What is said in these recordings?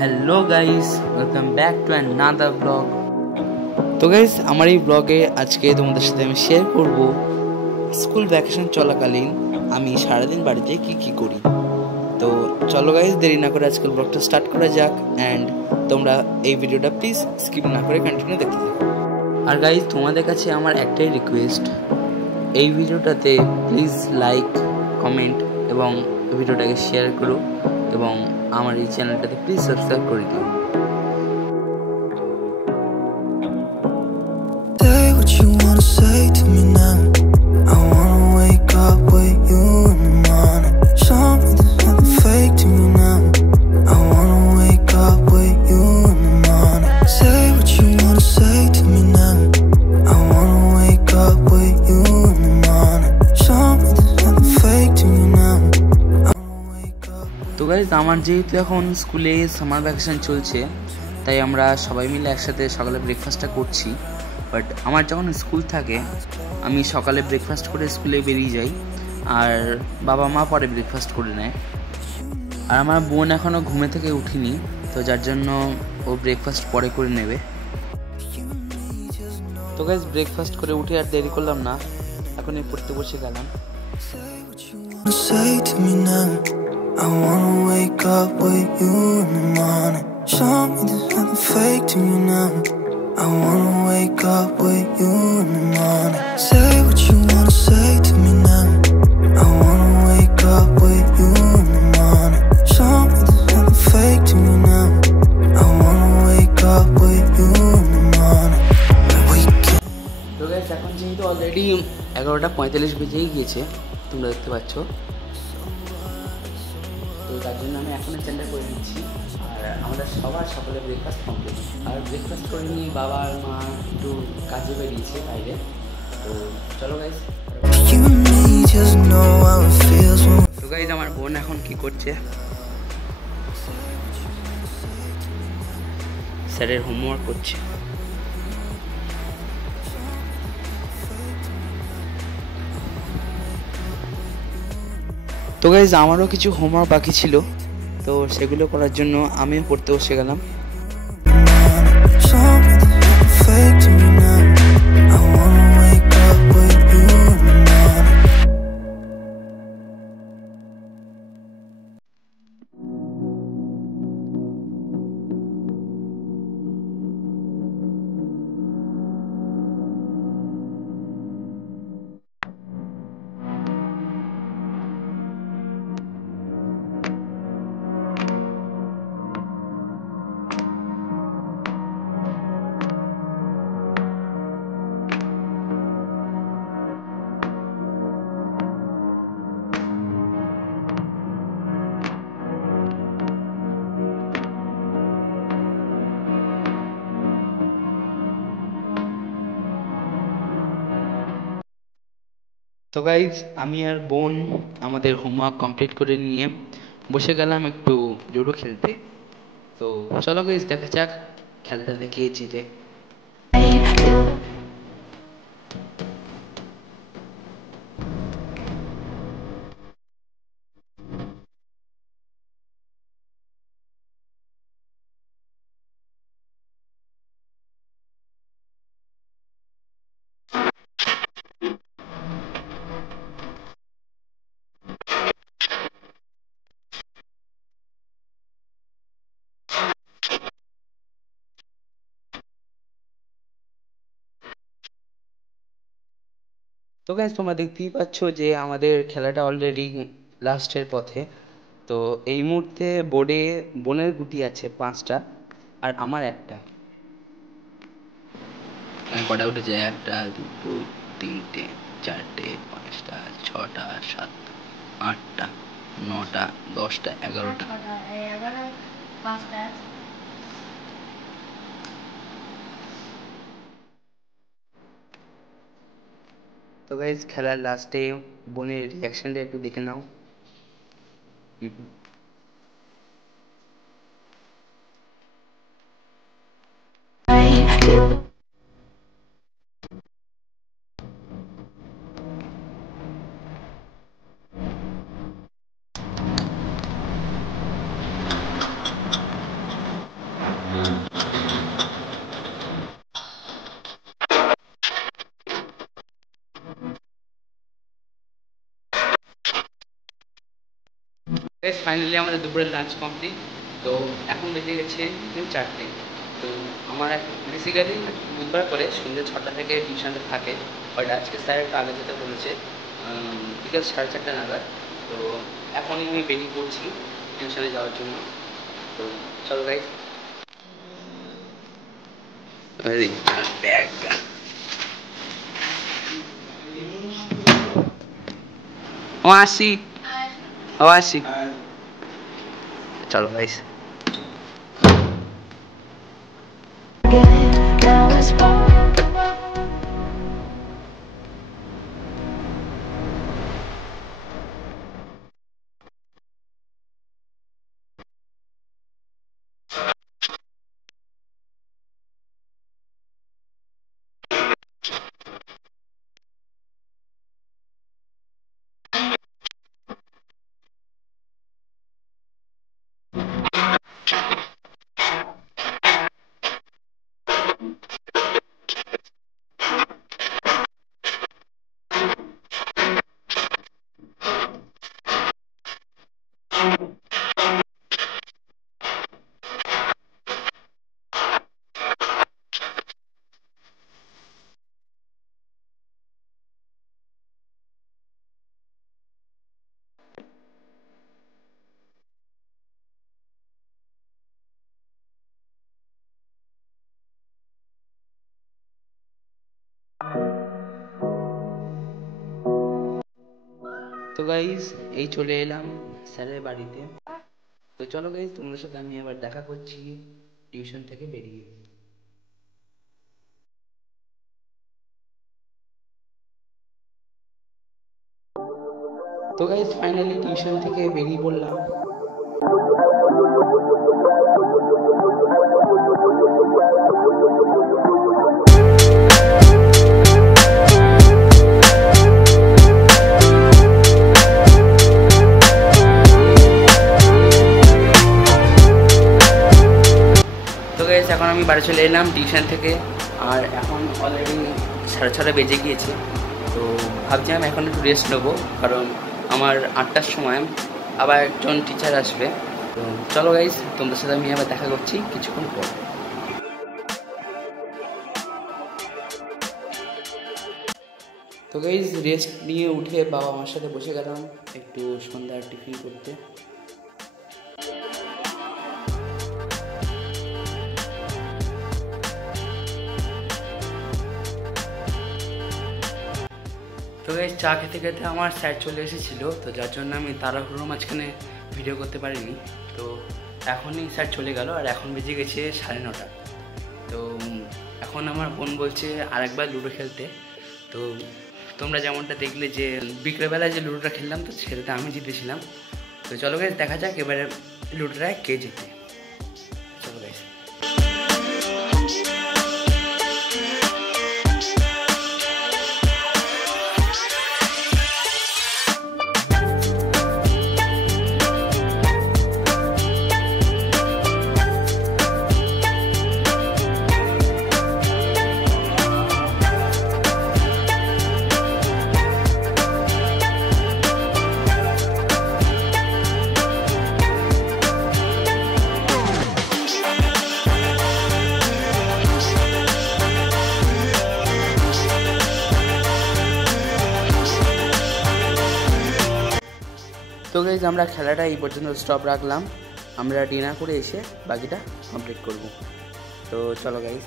Hello guys, welcome back to another blog. তো গাইস, আমার এই ব্লগে আজকে তোমাদের সাথে আমি শেয়ার করব স্কুল ভ্যাকেশন চলাকালীন আমি সারাদিন বাড়িতে কি করি। তো চলো গাইস, দেরি না করে আজকের ব্লগটা স্টার্ট করা যাক। অ্যান্ড তোমরা এই ভিডিওটা প্লিজ স্কিপ না করে কন্টিনিউ দেখতে থাকো। আর গাইস, তোমাদের কাছে আমার একটাই রিকোয়েস্ট, এই ভিডিওটাতে প্লিজ লাইক, কমেন্ট এবং ভিডিওটাকে শেয়ার করো এবং আমার এই চ্যানেলটাতে প্লিজ সাবস্ক্রাইব করে দিও। Say what you wanna say to me now. I wanna wake up with you in the morning. Show me there's nothing fake to me now. I wanna wake up with you in the morning. Say what you wanna say to me now. I wanna wake up with you in the morning. Show me there's nothing fake to me now. তো গাইস, আমার যেহেতু এখন স্কুলে summer vacation চলছে, তাই আমরা সবাই মিলে একসাথে সকালে ব্রেকফাস্টটা করছি। বাট আমার যখন স্কুল থাকে, আমি সকালে ব্রেকফাস্ট করে স্কুলে বেরিয়ে যাই, আর বাবা মা পরে ব্রেকফাস্ট করে নেয়। আর আমার বোন এখনও ঘুমে থেকে উঠিনি, তো যার জন্য ও ব্রেকফাস্ট পরে করে নেবে। তো গাইস, ব্রেকফাস্ট করে উঠে আর দেরি করলাম না, এখনই পড়তে বসে গেলাম। Say to me now. I wanna wake up with you in the morning. Show me there's nothing fake to me now. I wanna wake up with you in the morning. Say what you wanna say to me now. I wanna wake up with you in the morning. Show me there's nothing fake to me now. I wanna wake up with you in the morning. তো গাইস, এখন যেহেতু অলরেডি 11:45 বেজেই গিয়েছে, তোমরা দেখতে পাচ্ছ, তো তার জন্য আমি এখনই চ্যানেলটা করে দিচ্ছি। আর আমাদের সকালে ব্রেকফাস্ট কমপ্লিট, আর ব্রেকফাস্ট করে নিয়ে বাবা আর মা একটু কাজে বেরিয়েছে বাইরে। তো চলো গাইস। তো গাইস, আমার বোন এখন কি করছে, স্যারের হোমওয়ার্ক করছে। তো গাইস, আমারও কিছু হোমওয়ার্ক বাকি ছিল, তো সেগুলো করার জন্য আমিও পড়তে বসে গেলাম। তো গাইজ, আমি আর বোন আমাদের হোমওয়ার্ক কমপ্লিট করে নিয়ে বসে গেলাম একটু লুডো খেলতে। তো চলো গাইজ, দেখা যাক খেলাটা দেখে জিতে। তো গাইজ, তোমরা দেখতেই পাচ্ছ যে আমাদের খেলাটা অলরেডি লাস্টের পথে। তো এই মুহূর্তে বোর্ডে বোনের গুটি আছে 5টা, আর আমার একটা। কটা উঠেছে? 1টা, 2, 3টে, 4টে, 5টা, 6টা, 7টা, 8টা, 9টা, 10টা, 11টা। তো গাইজ, খেলার লাস্টে বোনের রিয়াকশনটা একটু দেখে নাও। ফাইনালি আমাদের দুপুরের লাঞ্চ কমপ্লিট। তো এখন বেজে গেছে 4টে। তো আমার বেসিক্যালি বুধবার করে সন্ধ্যে 6টা থেকে টিউশনটা থাকে, বাট আজকে স্যার একটু আগে যেতে বলেছে, বিকেল 4:30 নাগাদ। তো এখনই আমি বেরিয়ে পড়ছি টিউশনে যাওয়ার জন্য। তো চলো গাইস, ব্যাগ ও আসি, চলো গাইস। তো গাইজ এই চলে এলাম স্যারের বাড়িতে। তো চলো গাইজ, তোমাদের সাথে আমি আবার দেখা করছি টিউশন থেকে বেরিয়ে। তো গাইজ ফাইনালি টিউশন থেকে বেরিয়ে পড়লাম। তো গাইজ এখন আমি বাড়ি চলে এলাম টিউশন থেকে, আর এখন অলরেডি 6:30 বেজে গিয়েছে। তো ভাবছিলাম এখন একটু রেস্ট নেবো, কারণ আমার 8টার সময় আবার একজন টিচার আসবে। তো চলো গাইজ, তোমাদের সাথে আমি আবার দেখা করছি কিছুক্ষণ পর। তো গাইজ রেস্ট নিয়ে উঠে বাবা আমার সাথে বসে গেলাম একটু সন্ধ্যার টিফিন করতে। তো গাইজ চা খেতে খেতে আমার স্যার চলে এসেছিলো, তো যার জন্য আমি তাড়াহুড়ো মাঝখানে ভিডিও করতে পারিনি। তো এখনই স্যার চলে গেল, আর এখন বেজে গেছে 9:30। তো এখন আমার বোন বলছে আরেকবার লুডো খেলতে। তো তোমরা যেমনটা দেখলে যে বিকেলবেলায় যে লুডোটা খেললাম, তো সেটাতে আমি জিতেছিলাম। তো চলো গাইজ দেখা যাক এবারে লুডোটায় কে জিতে। চলো গাইজ। তো গাইজ আমরা খেলাটা এই পর্যন্ত স্টপ রাখলাম, আমরা ডিনার করে এসে বাকিটা কমপ্লিট করব। তো চলো গাইজ।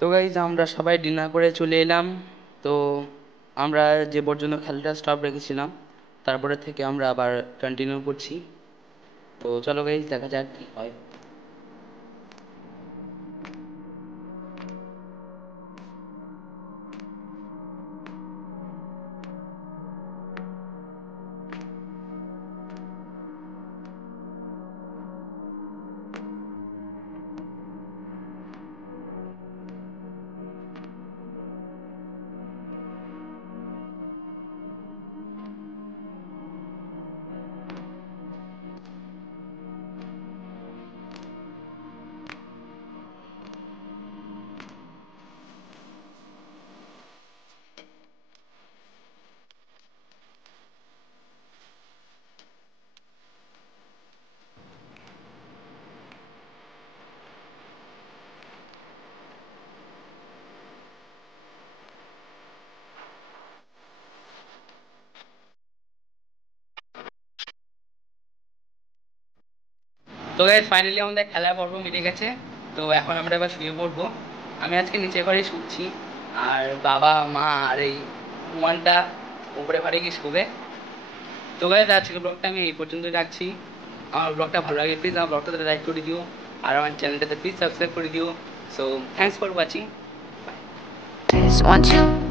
তো গাইজ আমরা সবাই ডিনার করে চলে এলাম। তো আমরা যে পর্যন্ত খেলাটা স্টপ রেখেছিলাম, তারপরে থেকে আমরা আবার কন্টিনিউ করছি। তো চলো গাইস, দেখা যাক কি হয়। তো গাইস, ফাইনালি আমাদের খেলার পর্ব মিটে গেছে। তো এখন আমরা এবার শুয়ে পড়বো। আমি আজকে নিচে ঘরে শুচ্ছি, আর বাবা মা আর এই রুমানটা উপরে ঘরে গিয়ে শুবে। তো গাইস, আজকের ব্লগটা আমি এই পর্যন্তই রাখছি। আমার ব্লগটা ভালো লাগে প্লিজ আমার ব্লগটাতে লাইক করে দিও, আর আমার চ্যানেলটাতে প্লিজ সাবস্ক্রাইব করে দিও। So thanks for watching. Just want you.